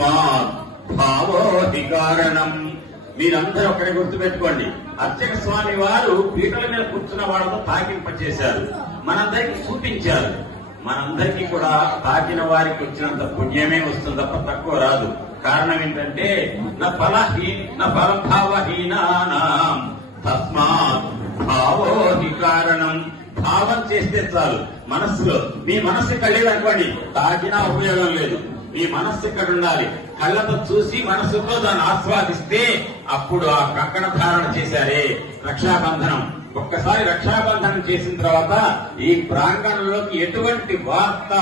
తస్మాత్ భావో హి కారణం. మీరందరూ ఒకటి గుర్తుపెట్టుకోండి, అర్చక స్వామి వారు పీటల మీద కూర్చున్న వాళ్ళతో తాకింపచేశారు, మనందరికీ చూపించారు. మనందరికీ కూడా తాకిన వారికి వచ్చినంత పుణ్యమే వస్తుంది తప్ప తక్కువ రాదు. కారణం ఏంటంటే నా ఫలభావహీనానాం తస్మాత్ భావో హి కారణం. భావం చేస్తే చాలు. మనస్సులో మీ మనస్సు కళ్ళేదనుకోండి, తాకినా ఉపయోగం లేదు. మీ మనస్సు ఇక్కడ ఉండాలి. కళ్ళతో చూసి మనస్సుతో దాన్ని ఆస్వాదిస్తే అప్పుడు ఆ కంకణ ధారణ చేశారే రక్షాబంధనం. ఒక్కసారి రక్షాబంధనం చేసిన తర్వాత ఈ ప్రాంగణంలోకి ఎటువంటి వార్త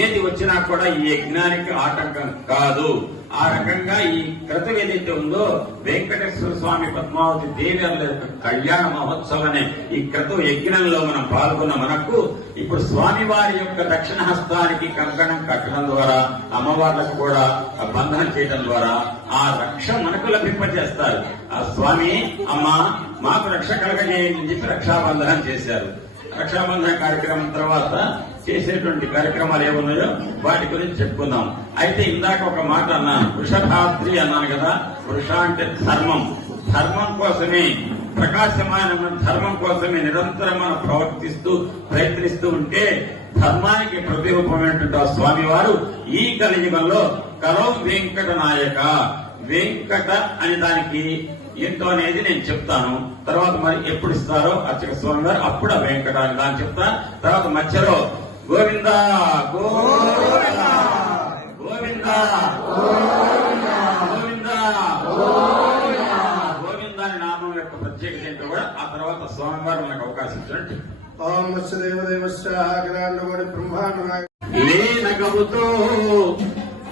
ఏది వచ్చినా కూడా ఈ యజ్ఞానికి ఆటంకం కాదు. ఆ రకంగా ఈ క్రతువు ఏదైతే ఉందో వెంకటేశ్వర స్వామి పద్మావతి దేవేర్ల యొక్క కళ్యాణ మహోత్సవం అనే ఈ క్రతువు యజ్ఞంలో మనం పాల్గొన్న మనకు ఇప్పుడు స్వామివారి యొక్క దక్షిణ హస్తానికి కంకణం కట్టడం ద్వారా, అమ్మవార్లకు కూడా బంధనం చేయడం ద్వారా ఆ రక్ష మనకు లభింపజేస్తారు. ఆ స్వామి అమ్మ మాకు రక్ష కలగజేయండి అని చెప్పి రక్షాబంధనం చేశారు. రక్షాబంధన కార్యక్రమం తర్వాత చేసేటువంటి కార్యక్రమాలు ఏమున్నాయో వాటి గురించి చెప్పుకుందాం. అయితే ఇందాక ఒక మాట అన్నాను, వృషభాద్రి అన్నాను కదా. వృష అంటే ధర్మం. ధర్మం కోసమే, ప్రకాశమైన ధర్మం కోసమే నిరంతరం మనం ప్రయత్నిస్తూ ఉంటే ధర్మానికి ప్రతిరూపమైనటువంటి ఆ స్వామి వారు ఈ కలియుగంలో కలౌ వెంకట నాయక, వెంకట అని దానికి ఏంటో అనేది నేను చెప్తాను. తర్వాత మరి ఎప్పుడు ఇస్తారో అర్చక స్వామి గారు అప్పుడు ఆ వెంకట అని దాన్ని చెప్తా. తర్వాత మధ్యలో గోవింద గోవింద గోవింద గోవింద గోవింద అని నామం యొక్క ప్రత్యేకత ఏంటో కూడా ఆ తర్వాత స్వామివారు మనకు అవకాశం ఇచ్చినట్టు. లేనగముతో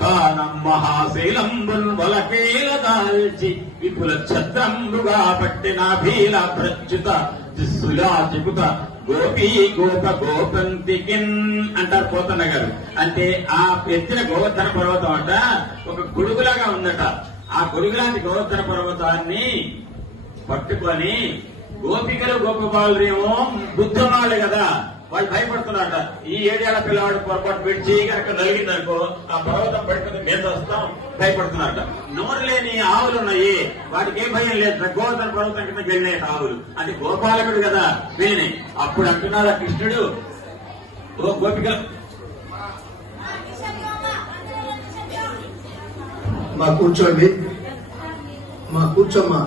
తానం మహాశైలంబుల్ వలకేల దాల్చి విపుల ఛత్రంబుగా పట్టిన భీల ప్రచ్యుత దిస్సులా చెబుత గోపీ గోప గోపంతికిన్ అంటారు పోతన్న గారు. అంటే ఆ ఎత్తిన గోవర్ధన పర్వతం అంట ఒక గొడుగులాగా ఉందట. ఆ గొడుగులాంటి గోవర్ధన పర్వతాన్ని పట్టుకొని గోపికలు గోపబాలు ఏమో బుద్ధమాలే కదా, వాళ్ళు భయపడుతున్నారట. ఈ ఏరియాల పిల్లవాడు పొరపాటు విడిచి కనుక నలిగిందనుకో ఆ పర్వతం పడుకుని మీద వస్తాం భయపడుతున్నారట. నోరు లేని ఆవులు ఉన్నాయి, వాటికి ఏం భయం లేదు. గోవర్ధన పర్వతం కింద వెళ్ళినాయి ఆవులు. అది గోపాలకుడు కదా వీళ్ళని. అప్పుడు అంటున్నారా కృష్ణుడు, ఓ గోపికలు మా కూర్చోండి, మా కూర్చోమ్మా.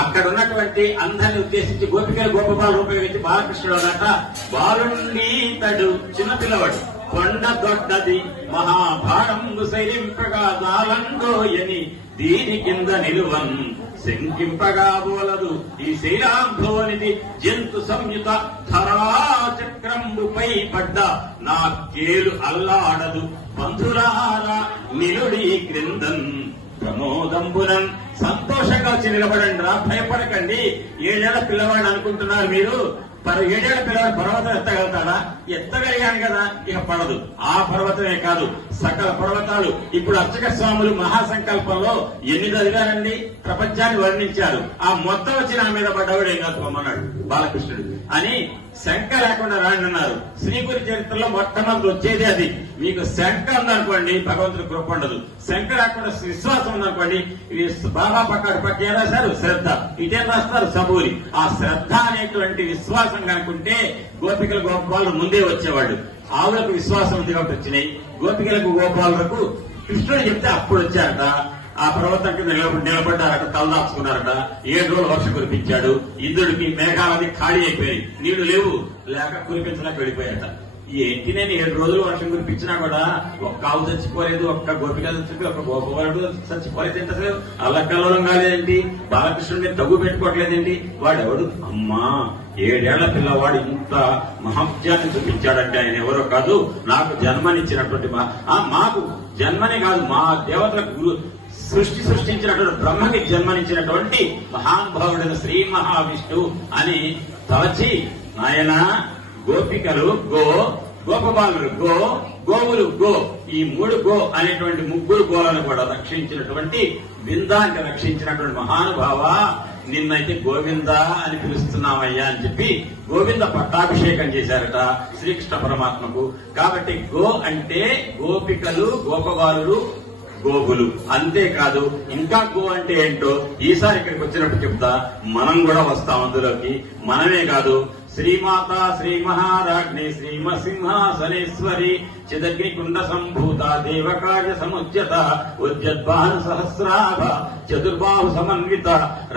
అక్కడ ఉన్నటువంటి అందరిని ఉద్దేశించి గోపికలు గోపబాలు ఉపయోగించి బాలకృష్ణుడు అన్నట, బాలుండి తడు చిన్నపిల్లవాడు కొండ దొడ్డది మహాభారంబు శైలింపగా దాలండోయని దీని కింద నిలువన్ శంకింపగా బోలదు ఈ శైలాంభోనిది జంతు సంయుత ధరాచక్రంబుపై పడ్డ నా కేలు అల్లాడదు బంధురారా నిలుడి క్రిందన్ ప్రమోదంబునన్. సంతోషంగా వచ్చి నిలబడండి రా, భయపడకండి. 7 ఏళ్ల పిల్లవాడిని అనుకుంటున్నారు మీరు. 7 ఏళ్ల పిల్లవాడు పర్వతం ఎత్తగలుగుతాడా? ఎత్తగలిగాను కదా, ఇక పడదు. ఆ పర్వతమే కాదు సకల పర్వతాలు. ఇప్పుడు అర్చక స్వాములు మహాసంకల్పంలో ఎన్ని చదివారండి, ప్రపంచాన్ని వర్ణించారు. ఆ మొత్తం వచ్చి నా మీద పడ్డవాడు ఏం కాదు పొమ్మన్నాడు బాలకృష్ణుడు అని. శంక లేకుండా రాండి అన్నారు. శ్రీగురి చరిత్రలో మొట్టమొదటి వచ్చేది అది. మీకు శంక ఉందనుకోండి భగవంతుడు కృప ఉండదు. శంక లేకుండా విశ్వాసం ఉందనుకోండి, బాబా పక్క ఏం రాశారు? శ్రద్ధ. ఇదేం రాస్తారు? సబూరి. ఆ శ్రద్ధ అనేటువంటి విశ్వాసం కనుకుంటే గోపికల గోపాలు ముందే వచ్చేవాడు. ఆవులకు విశ్వాసం ఉంది కాబట్టి వచ్చినాయి, గోపికలకు గోపాలకు కృష్ణుడు చెప్తే అప్పుడు వచ్చారట. ఆ పర్వతం కింద నిలబడ్డారట, తలదాచుకున్నారట. 7 రోజులు వర్షం కురిపించాడు. ఇంద్రుడికి మేఘాలన్నీ ఖాళీ అయిపోయాయి, నీళ్లు లేవు, లేక కురిపించలేక వెళ్ళిపోయాట. ఏంటి నేను 7 రోజులు వర్షం కురిపించినా కూడా ఒక్క ఆవు చచ్చిపోలేదు, ఒక్క గోపిక చచ్చిపోయి, ఒక్క గోపవాడు చచ్చిపోలేదు. ఏంటి అసలు అల్లకల్లోలం కాలేదేంటి? బాలకృష్ణుడిని తగ్గు పెట్టుకోవట్లేదేంటి? వాడెవడు? అమ్మా 7 ఏళ్ల పిల్లవాడు ఇంత మహత్యాన్ని చూపించాడంటే ఆయన ఎవరో కాదు, నాకు జన్మనిచ్చినటువంటి మాకు జన్మనే కాదు, మా దేవతలకు సృష్టించినటువంటి బ్రహ్మకి జన్మనిచ్చినటువంటి మహానుభావుడైన శ్రీ మహావిష్ణువు అని తలచి, నాయన గోపికలు గో, గోపబాలులు గో, గోవులు గో, ఈ 3 గో అనేటువంటి 3 గోలను కూడా రక్షించినటువంటి విందాన్ని రక్షించినటువంటి మహానుభావ, నిన్నైతే గోవింద అని పిలుస్తున్నామయ్యా అని చెప్పి గోవింద పట్టాభిషేకం చేశారట శ్రీకృష్ణ పరమాత్మకు. కాబట్టి గో అంటే గోపికలు గోపబాలులు గోవులు. అంతేకాదు ఇంకా గో అంటే ఏంటో ఈసారి ఇక్కడికి వచ్చినప్పుడు చెప్తా. మనం కూడా వస్తాం అందులోకి. మనమే కాదు, శ్రీమాత శ్రీ మహారాజ్ఞి శ్రీమసింహాసనేశ్వరి చిదగ్ని కుండ సంభూత దేవకార్య సముచ్యత ఉద్యద్వాహన సహస్రాభ చతుర్బాహు సమన్విత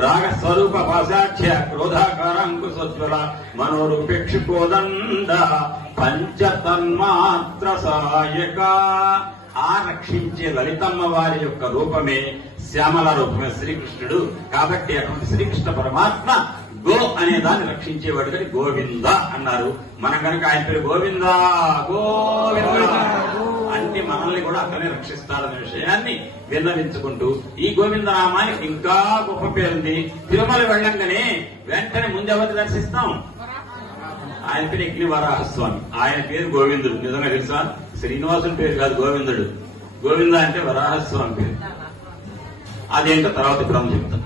రాగస్వరూప పాశాఖ్య క్రోధాకారాంకుశోజ్వల మనోరూపేక్షికోదండ పంచతన్మాత్ర సాయక. ఆ రక్షించే లలితమ్మ వారి యొక్క రూపమే శ్యామల రూపమే శ్రీకృష్ణుడు. కాబట్టి అటువంటి శ్రీకృష్ణ పరమాత్మ గో అనే దాన్ని రక్షించేవాడు కానీ గోవింద అన్నారు. మనం కనుక ఆయన పేరు గోవింద గోవింద అంటే మనల్ని కూడా అతనే రక్షిస్తాడనే విషయాన్ని విన్నవించుకుంటూ ఈ గోవింద నామానికి ఇంకా గొప్ప పేరుంది. తిరుమల వెళ్ళంగానే వెంటనే ముందు ఎవరిని దర్శిస్తాం? ఆయన పేరు యజ్ఞవరాహస్వామి. ఆయన పేరు గోవిందుడు. నిజంగా తెలుసా? శ్రీనివాసుని పేరు కాదు గోవిందుడు. గోవింద అంటే వరాహస్వామి పేరు. అదేంటో తర్వాత ఇప్పుడు చెప్తాం.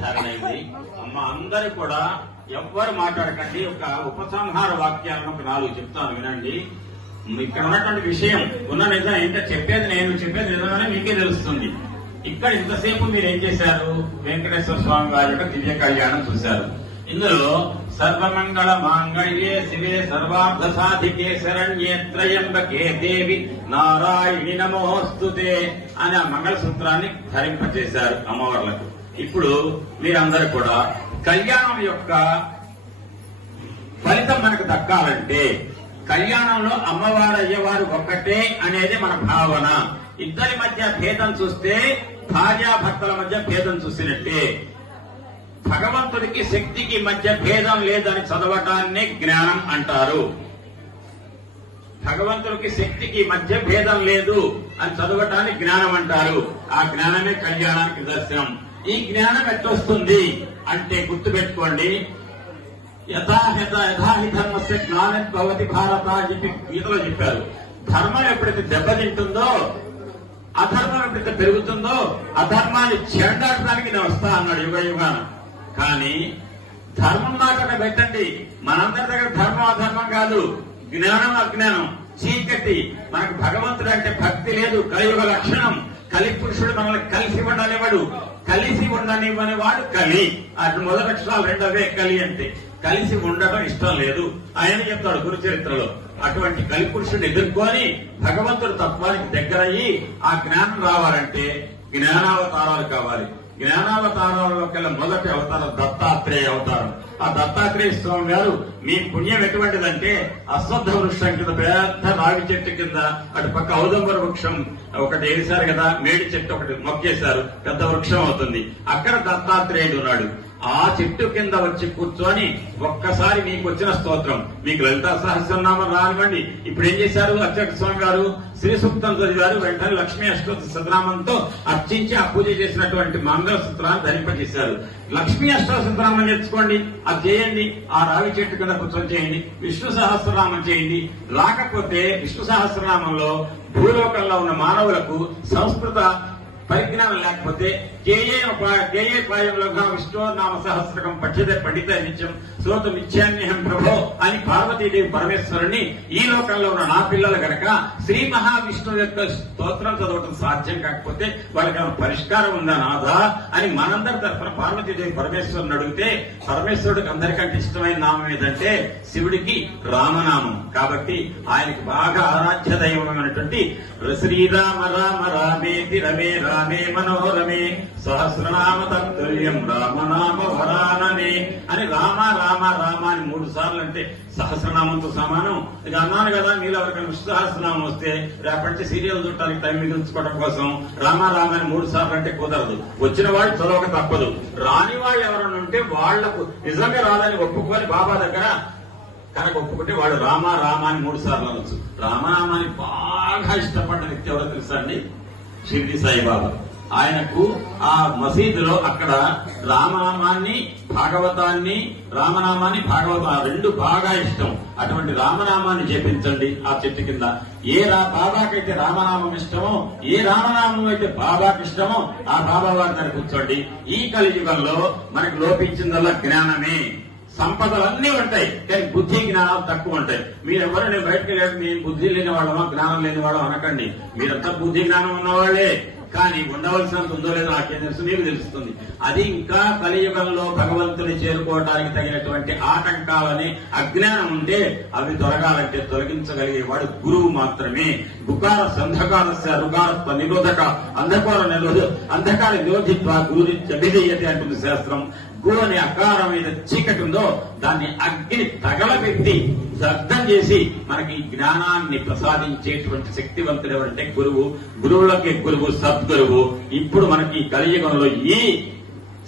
ధారణ అయింది. అమ్మ అందరూ కూడా ఎవ్వరు మాట్లాడకండి. ఒక ఉపసంహార వాక్యాలను ఒక 4 చెప్తాను వినండి. ఇక్కడ ఉన్నటువంటి విషయం ఉన్న నిజం ఏంటో చెప్పేది నిజంగానే మీకే తెలుస్తుంది. ఇక్కడ ఇంతసేపు మీరు ఏం చేశారు? వెంకటేశ్వర స్వామి వారి యొక్క దివ్య కళ్యాణం చూశారు. ఇందులో సర్వమంగళ మాంగళ్యే శివే సర్వార్థ సాధికే శరణ్యే త్రయంబకే దేవి నారాయణి నమోస్తుతే అని ఆ మంగళసూత్రాన్ని ధరింపజేశారు అమ్మవార్లకు. ఇప్పుడు మీరందరూ కూడా కళ్యాణం యొక్క ఫలితం మనకు దక్కాలంటే కళ్యాణంలో అమ్మవారు అయ్యేవారు ఒక్కటే అనేది మన భావన. ఇద్దరి మధ్య భేదం చూస్తే భార్యాభర్తల మధ్య భేదం చూసినట్టే. భగవంతుడికి శక్తికి మధ్య భేదం లేదని చదవటాన్ని జ్ఞానం అంటారు. భగవంతుడికి శక్తికి మధ్య భేదం లేదు అని చదవటాన్ని జ్ఞానం అంటారు. ఆ జ్ఞానమే కళ్యాణానికి దర్శనం. ఈ జ్ఞానం ఎట్టొస్తుంది అంటే గుర్తుపెట్టుకోండి. యథాహి ధర్మస్య జ్ఞానం భవతి భారత అని చెప్పి గీతలో చెప్పారు. ధర్మం ఎప్పుడైతే దెబ్బతింటుందో, అధర్మం ఎప్పుడైతే పెరుగుతుందో, అధర్మాన్ని చెండాడటానికి నేను వస్తా అన్నాడు యుగ యుగాన. కానీ ధర్మం మాటనే పెట్టండి. మనందరి దగ్గర ధర్మం అధర్మం కాదు, జ్ఞానం అజ్ఞానం, చీకటి. మనకు భగవంతుడు అంటే భక్తి లేదు. కలియుగ లక్షణం. కలి పురుషుడు మనల్ని కలిసి ఉండనివాడు. కలిసి ఉండనివ్వని వాడు కలి. అటు మొదటి అక్షరాలు రెండవే కలి అంటే. కలిసి ఉండటం ఇష్టం లేదు ఆయన చెప్తాడు గురుచరిత్రలో. అటువంటి కలి పురుషుడిని ఎదుర్కొని భగవంతుడు తత్వానికి దగ్గరయ్యి ఆ జ్ఞానం రావాలంటే జ్ఞానావతారాలు కావాలి. జ్ఞానావతారాలలోకెల్లా మొదటి అవతారం దత్తాత్రేయ అవతారం. ఆ దత్తాత్రేయ స్వామి గారు మీ పుణ్యం ఎటువంటిదంటే అశ్వత్థ వృక్షం కింద పెద్ద రావి చెట్టు కింద అటు పక్క ఔదంబర వృక్షం ఒకటి వేశారు కదా, మేడి చెట్టు ఒకటి మొక్కేశారు, పెద్ద వృక్షం అవుతుంది. అక్కడ దత్తాత్రేయుడు ఉన్నాడు. ఆ చెట్టు కింద వచ్చి కూర్చొని ఒక్కసారి మీకు వచ్చిన స్తోత్రం, మీకు లలితా సహస్రనామం రానివ్వండి. ఇప్పుడు ఏం చేశారు అర్చక స్వామి గారు? శ్రీ సూక్తం చదివారు, వెంటనే లక్ష్మీ అష్టోత్తర శతనామంతో అర్చించి ఆ పూజ చేసినటువంటి మంగళసూత్రాన్ని ధరింపజేశారు. లక్ష్మీ అష్టోత్తర శతనామం నేర్చుకోండి, అది చేయండి. ఆ రావి చెట్టు కింద కూర్చొని చేయండి. విష్ణు సహస్రనామం చేయండి. రాకపోతే విష్ణు సహస్రనామంలో భూలోకంలో ఉన్న మానవులకు సంస్కృత పరిజ్ఞానం లేకపోతే కేయేపాయంలో విష్ణు నామ సహస్రకం పఠ్యతే పండిత నిత్యం శ్రోతమిచ్చాన్యహం ప్రభో అని పార్వతీదేవి పరమేశ్వరుని ఈ లోకంలో ఉన్న నా పిల్లలు గనక శ్రీ మహావిష్ణువు యొక్క స్తోత్రం చదవటం సాధ్యం కాకపోతే వాళ్ళకి పరిష్కారం ఉందా నాథా అని మనందరి తరఫున పార్వతీదేవి పరమేశ్వరుని అడిగితే పరమేశ్వరుడికి అందరికంటే ఇష్టమైన నామం ఏదంటే శివుడికి రామనామం. కాబట్టి ఆయనకి బాగా ఆరాధ్య దైవమైనటువంటి శ్రీరామ రామ రామేతి రమే రామే మనోరమే సహస్రనామ తత్తుల్యం రామనామ వరాననే అని రామ రామ రామ అని 3 సార్లు అంటే సహస్రనామంతో సమానం. ఇది అన్నాను కదా, మీరు ఎవరికైనా విష్ణు సహస్రనామం వస్తే రేపటి సీరియల్ చూడటానికి టైం మిగిల్చుకోవడం కోసం రామ రామ అని 3 సార్లు అంటే కుదరదు. వచ్చిన వాడు చదవక తప్పదు. రాని వాళ్ళు ఎవరైనా ఉంటే వాళ్లకు నిజంగా రాదని ఒప్పుకొని బాబా దగ్గర కనుక ఒప్పుకుంటే వాడు రామ రామ అని 3 సార్లు అనొచ్చు. రామనామాన్ని బాగా ఇష్టపడ్డ వ్యక్తి ఎవరో తెలుసా అండి? షిరిడి సాయిబాబా. ఆయనకు ఆ మసీదులో అక్కడ రామనామాన్ని భాగవతాన్ని రామనామాన్ని భాగవతం రెండు బాగా ఇష్టం. అటువంటి రామనామాన్ని జపించండి ఆ చెట్టు కింద. ఏ బాబాకైతే రామనామం ఇష్టమో, ఏ రామనామం అయితే బాబాకి ఇష్టమో ఆ బాబా వారి దగ్గర కూర్చోండి. ఈ కలియుగంలో మనకు లోపించిందల్లా జ్ఞానమే. సంపదలన్నీ ఉంటాయి కానీ బుద్ధి జ్ఞానాలు తక్కువ ఉంటాయి. మీరెవరు నేను బయటకు నేను బుద్ధి లేని వాళ్ళమో జ్ఞానం లేని వాళ్ళం అనకండి. మీరంతా బుద్ధి జ్ఞానం ఉన్నవాళ్లే, కానీ ఉండవలసినంత ఉందో లేదో నాకేం తెలుసు, మీకు తెలుస్తుంది. అది ఇంకా కలియుగంలో భగవంతుని చేరుకోవడానికి తగినటువంటి ఆటంకాలని అజ్ఞానం ఉంటే అవి తొలగాలంటే తొలగించగలిగేవాడు గురువు మాత్రమే. గుకార సంధకారస్య రుకారత్వ నిరోధక అంధకార నిరోధిత్వ గురుని అభిధీయతే అంటుంది శాస్త్రం. గు అనే అకారం మీద చీకటి ఉందో దాన్ని అగ్ని తగలబెట్టి దగ్ధం చేసి మనకి జ్ఞానాన్ని ప్రసాదించేటువంటి శక్తివంతుడు ఎవరంటే గురువు. గురువులకి గురువు సద్గురువు. ఇప్పుడు మనకి కలియుగంలో ఈ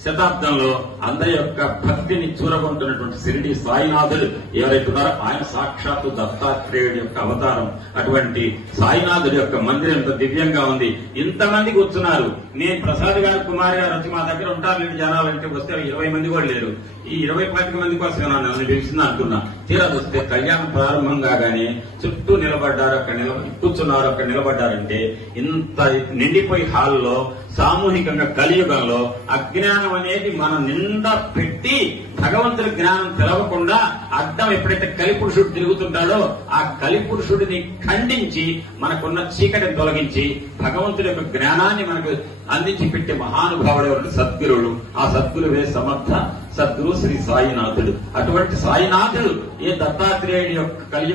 శతాబ్దంలో అందరి యొక్క భక్తిని చూరగొంటున్నటువంటి షిరిడి సాయినాథుడు ఎవరైతే ఉన్నారో ఆయన సాక్షాత్తు దత్తాత్రేయుడి యొక్క అవతారం. అటువంటి సాయినాథుడి యొక్క మందిరం ఎంత దివ్యంగా ఉంది. ఇంతమంది కూర్చున్నారు. నేను ప్రసాద్ గారు కుమార్ గారు వచ్చి మా దగ్గర ఉంటారు లేని జనాలంటే వస్తే 20 మంది కూడా లేరు. ఈ 20-25 మంది కోసం నన్ను పిలిచింది అనుకున్నా. తీరా వస్తే కళ్యాణం ప్రారంభం కాగానే చుట్టూ నిలబడ్డారు, అక్కడ కూర్చున్నారు, అక్కడ నిలబడ్డారంటే ఇంత నిండిపోయి హాల్లో సామూహికంగా కలియుగంలో అజ్ఞానం అనేది మన నిండా పెట్టి భగవంతుడి జ్ఞానం తెలవకుండా అడ్డం ఎప్పుడైతే కలిపురుషుడు తిరుగుతుంటాడో ఆ కలిపురుషుడిని ఖండించి మనకున్న చీకటిని తొలగించి భగవంతుడి యొక్క జ్ఞానాన్ని మనకు అందించి పెట్టే మహానుభావుడు ఎవరు? సద్గురువులు. ఆ సద్గురువే సమర్థ సద్గురు శ్రీ సాయినాథుడు. అటువంటి సాయినాథుడు ఏ దత్తాత్రేయుడి యొక్క కలియుగ